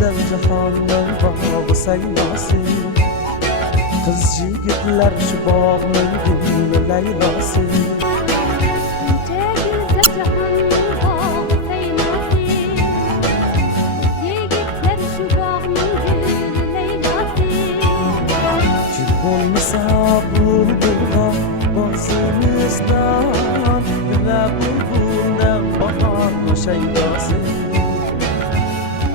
güzel cahanın bağı saylası. Kız yigitler şu bağının gülü Leylası. Olmasa bulbulga bazımızdan ve bulbuldan bahar şeydası.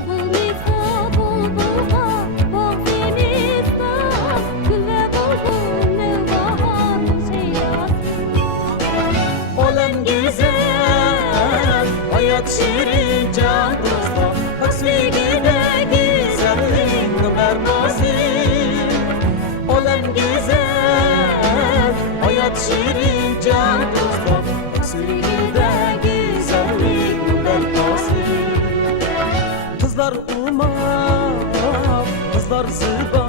Bulmasa bulbulga bazımızdan ve bulbuldan bahar şeydası. Alem güzel, hayat şirin can dostlar. Hasbigine güzelliğin vermesi. Alem güzel, hayat şirin can dostlar. Hasbigine güzelliğin vermesi. Kızlar umar, kızlar zıbar.